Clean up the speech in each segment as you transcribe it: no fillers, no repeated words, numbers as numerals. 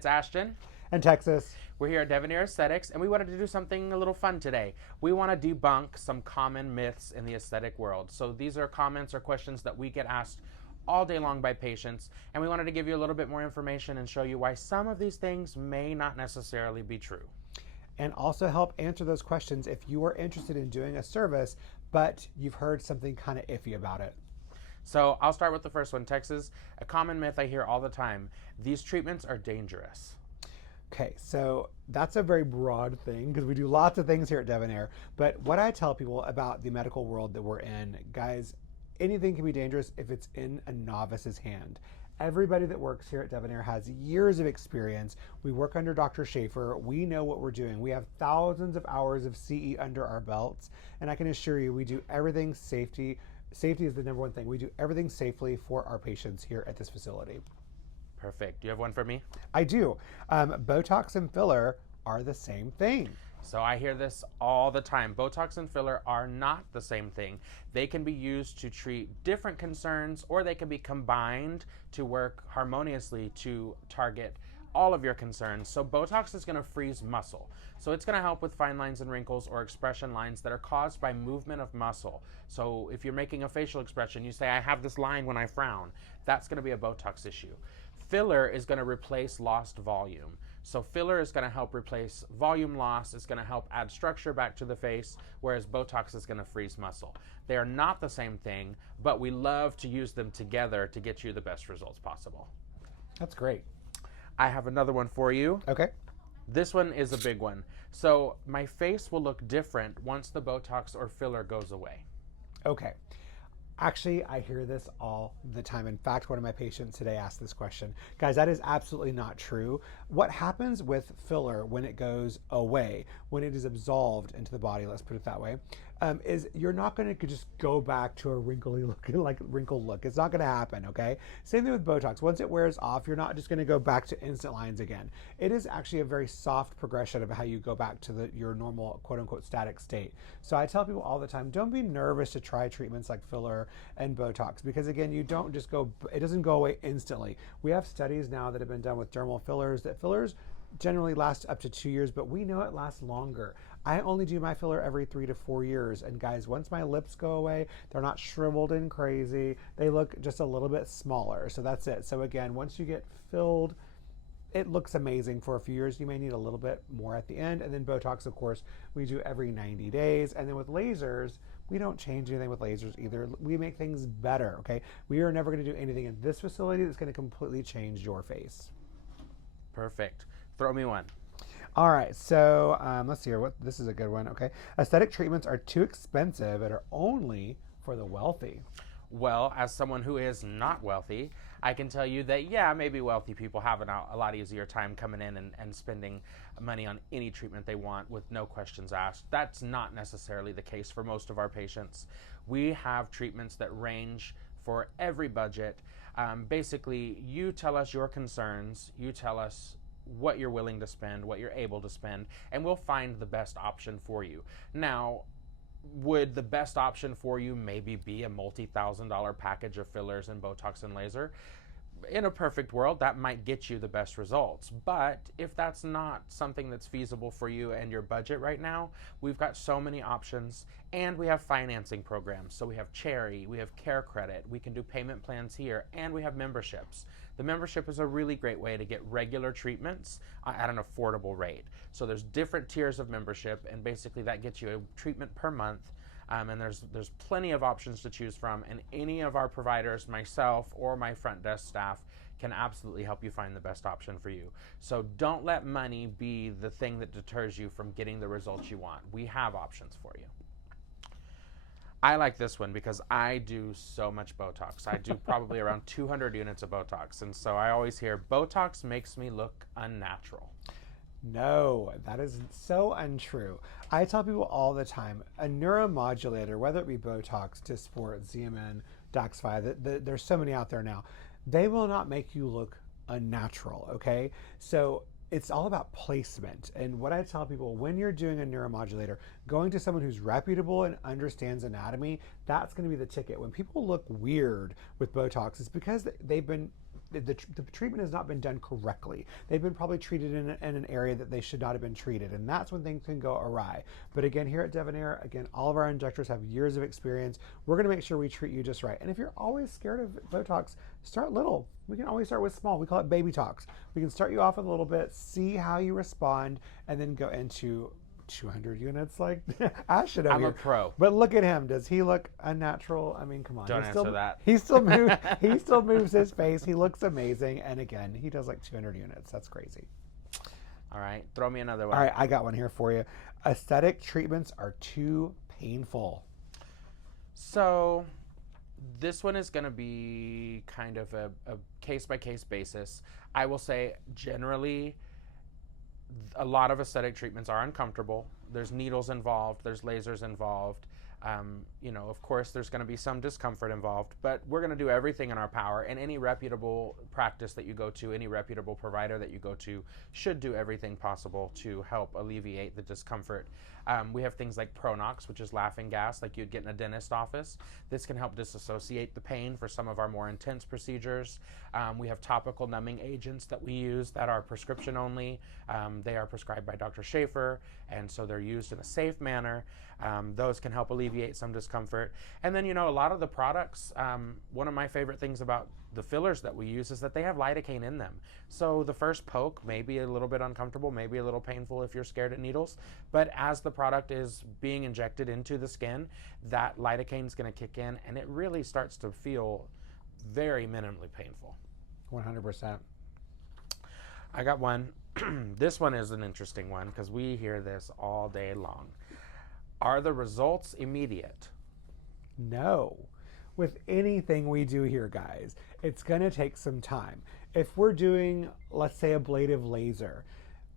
it's Ashton. And Texas. We're here at Devonair Aesthetics, and we wanted to do something a little fun today. We want to debunk some common myths in the aesthetic world. So these are comments or questions that we get asked all day long by patients, and we wanted to give you a little bit more information and show you why some of these things may not necessarily be true. And also help answer those questions if you are interested in doing a service, but you've heard something kind of iffy about it. So I'll start with the first one, Texas. A common myth I hear all the time: these treatments are dangerous. Okay, so that's a very broad thing because we do lots of things here at Devonair. But what I tell people about the medical world that we're in, guys, anything can be dangerous if it's in a novice's hand. Everybody that works here at Devonair has years of experience. We work under Dr. Schaefer. We know what we're doing. We have thousands of hours of CE under our belts. And I can assure you, we do everything safety. Safety is the number one thing. We do everything safely for our patients here at this facility. Perfect. Do you have one for me? I do. Botox and filler are the same thing. So I hear this all the time. Botox and filler are not the same thing. They can be used to treat different concerns, or they can be combined to work harmoniously to target all of your concerns. So Botox is going to freeze muscle. So it's going to help with fine lines and wrinkles or expression lines that are caused by movement of muscle. So if you're making a facial expression, you say, I have this line when I frown, that's going to be a Botox issue. Filler is going to replace lost volume. So filler is going to help replace volume loss. It's going to help add structure back to the face, whereas Botox is going to freeze muscle. They are not the same thing, but we love to use them together to get you the best results possible. That's great. I have another one for you. Okay. This one is a big one. So my face will look different once the Botox or filler goes away. Okay. Actually, I hear this all the time. In fact, one of my patients today asked this question. Guys, that is absolutely not true. What happens with filler when it goes away, when it is absolved into the body, let's put it that way, is you're not going to just go back to a wrinkly wrinkled look. It's not going to happen, okay? Same thing with Botox. Once it wears off, you're not just going to go back to instant lines again. It is actually a very soft progression of how you go back to your normal quote-unquote static state. So I tell people all the time, don't be nervous to try treatments like filler and Botox, because again, you don't just go, it doesn't go away instantly. We have studies now that have been done with dermal fillers that fillers generally last up to 2 years, but we know it lasts longer. I only do my filler every 3 to 4 years. And guys, once my lips go away, they're not shriveled and crazy. They look just a little bit smaller. So that's it. So again, once you get filled, it looks amazing for a few years. You may need a little bit more at the end. And then Botox, of course, we do every 90 days. And then with lasers, we don't change anything with lasers either. We make things better, okay? We are never going to do anything in this facility that's going to completely change your face. Perfect. Throw me one. All right, so let's see here. This is a good one, okay? Aesthetic treatments are too expensive and are only for the wealthy. Well, as someone who is not wealthy, I can tell you that, yeah, maybe wealthy people have a lot easier time coming in and spending money on any treatment they want with no questions asked. That's not necessarily the case for most of our patients. We have treatments that range for every budget. Basically, you tell us your concerns, you tell us what you're willing to spend, what you're able to spend, and we'll find the best option for you. Now, would the best option for you maybe be a multi-$1,000 package of fillers and Botox and laser? In a perfect world, that might get you the best results. But if that's not something that's feasible for you and your budget right now, we've got so many options, and we have financing programs. So we have Cherry, we have Care Credit, we can do payment plans here, and we have memberships. The membership is a really great way to get regular treatments at an affordable rate. So there's different tiers of membership, and basically that gets you a treatment per month. And there's plenty of options to choose from, and any of our providers, myself or my front desk staff, can absolutely help you find the best option for you. So don't let money be the thing that deters you from getting the results you want. We have options for you. I like this one because I do so much Botox. I do probably around 200 units of Botox, and so I always hear, Botox makes me look unnatural. No, that is so untrue. I tell people all the time, a neuromodulator, whether it be Botox, Dysport, ZMN, Daxxify, there's so many out there now, they will not make you look unnatural, okay? So it's all about placement. And what I tell people, when you're doing a neuromodulator, going to someone who's reputable and understands anatomy, that's going to be the ticket. When people look weird with Botox, it's because they've been the treatment has not been done correctly. They've been probably treated in an area that they should not have been treated, and that's when things can go awry. But again, here at Devonair, again, all of our injectors have years of experience. We're going to make sure we treat you just right. And if you're always scared of Botox, start little. We can always start with small. We call it baby talks. We can start you off with a little bit, see how you respond, and then go into 200 units like Ashton over I'm here. a pro. But look at him. Does he look unnatural? I mean, come on. Don't answer that. He still moves his face. He looks amazing. And again, he does like 200 units. That's crazy. All right. Throw me another one. All right. I got one here for you. Aesthetic treatments are too painful. So this one is going to be kind of a case-by-case basis. I will say generally a lot of aesthetic treatments are uncomfortable. There's needles involved. There's lasers involved. Of course, there's going to be some discomfort involved, but we're going to do everything in our power. And any reputable practice that you go to, any reputable provider that you go to, should do everything possible to help alleviate the discomfort. We have things like Pronox, which is laughing gas, like you'd get in a dentist office. This can help disassociate the pain for some of our more intense procedures. We have topical numbing agents that we use that are prescription only. They are prescribed by Dr. Schaefer, and so they're used in a safe manner. Those can help alleviate some discomfort. And then, a lot of the products, one of my favorite things about the fillers that we use is that they have lidocaine in them. So the first poke may be a little bit uncomfortable, maybe a little painful if you're scared of needles, but as the product is being injected into the skin, that lidocaine is going to kick in, and it really starts to feel very minimally painful. 100%. I got one. This one is an interesting one because we hear this all day long. Are the results immediate? No. With anything we do here, guys, it's going to take some time. If we're doing, let's say, ablative laser,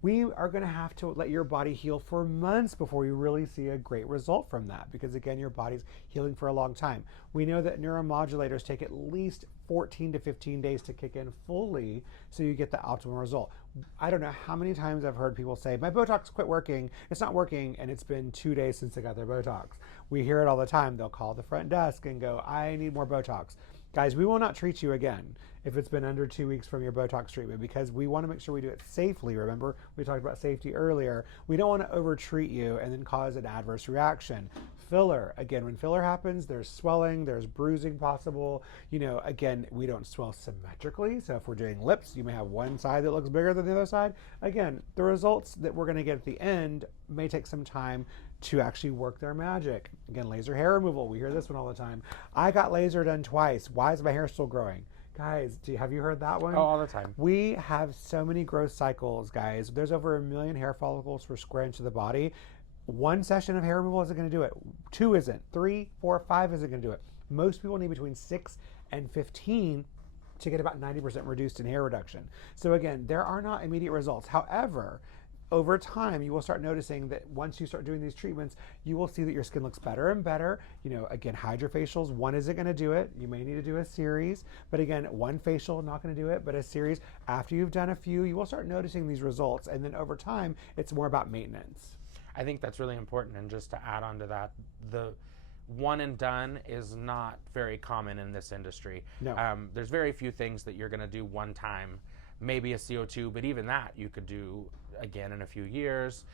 we are going to have to let your body heal for months before you really see a great result from that, because again, your body's healing for a long time. We know that neuromodulators take at least 14 to 15 days to kick in fully so you get the optimal result. I don't know how many times I've heard people say, my Botox quit working, it's not working, and it's been 2 days since they got their Botox. We hear it all the time. They'll call the front desk and go, I need more Botox. Guys, we will not treat you again if it's been under 2 weeks from your Botox treatment, because we want to make sure we do it safely. Remember, we talked about safety earlier. We don't want to over-treat you and then cause an adverse reaction. Filler, again, when filler happens, there's swelling, there's bruising possible. Again, we don't swell symmetrically. So if we're doing lips, you may have one side that looks bigger than the other side. Again, the results that we're going to get at the end may take some time to actually work their magic. Again, laser hair removal. We hear this one all the time. I got laser done twice. Why is my hair still growing? Guys, have you heard that one? Oh, all the time. We have so many growth cycles, guys. There's over 1 million hair follicles per square inch of the body. One session of hair removal isn't going to do it. 2 isn't. 3, 4, 5 isn't going to do it. Most people need between 6 and 15 to get about 90% reduced in hair reduction. So again, there are not immediate results. However, over time, you will start noticing that once you start doing these treatments, you will see that your skin looks better and better. Again, hydrofacials, one isn't going to do it. You may need to do a series, but again, one facial, not going to do it, but a series. After you've done a few, you will start noticing these results. And then over time, it's more about maintenance. I think that's really important. And just to add on to that, the one and done is not very common in this industry. No. There's very few things that you're going to do one time, maybe a CO2, but even that you could do again in a few years.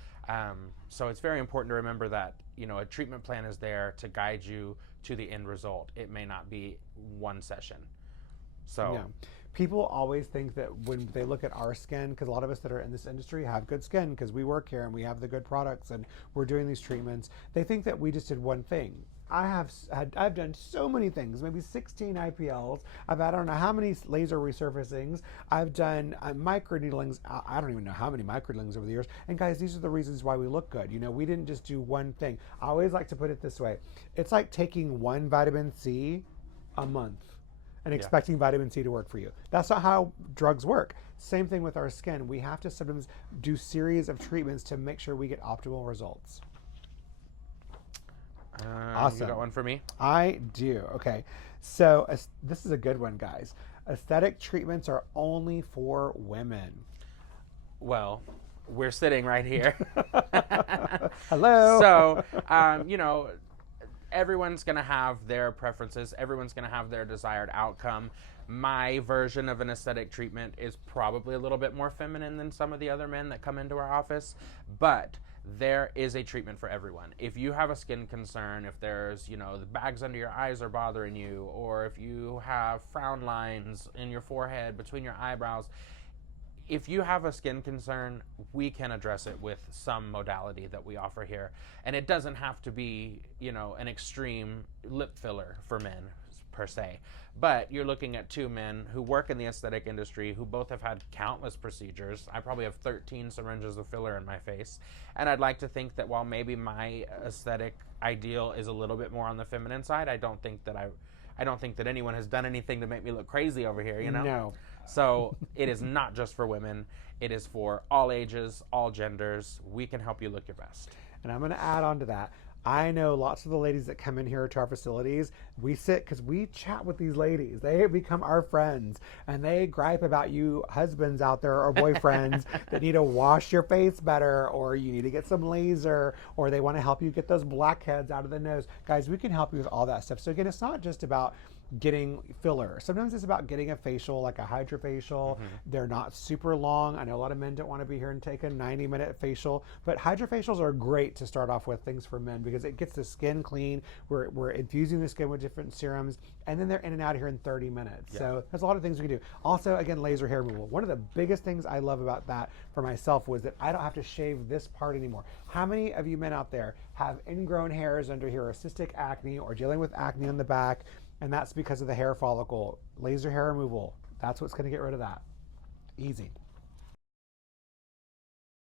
So it's very important to remember that, a treatment plan is there to guide you to the end result. It may not be one session. So yeah. People always think that when they look at our skin, because a lot of us that are in this industry have good skin because we work here and we have the good products and we're doing these treatments, they think that we just did one thing. I've done so many things, maybe 16 IPLs. I've had I don't know how many laser resurfacings. I've done microneedlings. I don't even know how many microneedlings over the years. And guys, these are the reasons why we look good. We didn't just do one thing. I always like to put it this way. It's like taking one vitamin C a month and expecting vitamin C to work for you. That's not how drugs work. Same thing with our skin. We have to sometimes do series of treatments to make sure we get optimal results. Awesome. You got one for me? I do. Okay. So this is a good one, guys. Aesthetic treatments are only for women. Well, we're sitting right here. Hello. So, everyone's going to have their preferences. Everyone's going to have their desired outcome. My version of an aesthetic treatment is probably a little bit more feminine than some of the other men that come into our office, but there is a treatment for everyone. If you have a skin concern, if there's, the bags under your eyes are bothering you, or if you have frown lines in your forehead, between your eyebrows, if you have a skin concern, we can address it with some modality that we offer here. And it doesn't have to be, an extreme lip filler for men per se. But you're looking at two men who work in the aesthetic industry who both have had countless procedures. I probably have 13 syringes of filler in my face. And I'd like to think that while maybe my aesthetic ideal is a little bit more on the feminine side, I don't think that anyone has done anything to make me look crazy over here, No. So it is not just for women. It is for all ages, all genders. We can help you look your best. And I'm going to add on to that. I know lots of the ladies that come in here to our facilities, we sit because we chat with these ladies. They become our friends, and they gripe about you husbands out there or boyfriends that need to wash your face better, or you need to get some laser, or they want to help you get those blackheads out of the nose. Guys, we can help you with all that stuff. So again, it's not just about getting filler. Sometimes it's about getting a facial, like a hydrofacial. They're not super long. I know a lot of men don't want to be here and take a 90-minute facial, but hydrofacials are great to start off with, things for men, because it gets the skin clean. We're infusing the skin with different serums, and then they're in and out of here in 30 minutes. Yeah. So there's a lot of things we can do. Also, again, laser hair removal. One of the biggest things I love about that for myself was that I don't have to shave this part anymore. How many of you men out there have ingrown hairs under here, or cystic acne, or dealing with acne on the back? And that's because of the hair follicle. Laser hair removal, that's what's going to get rid of that. Easy.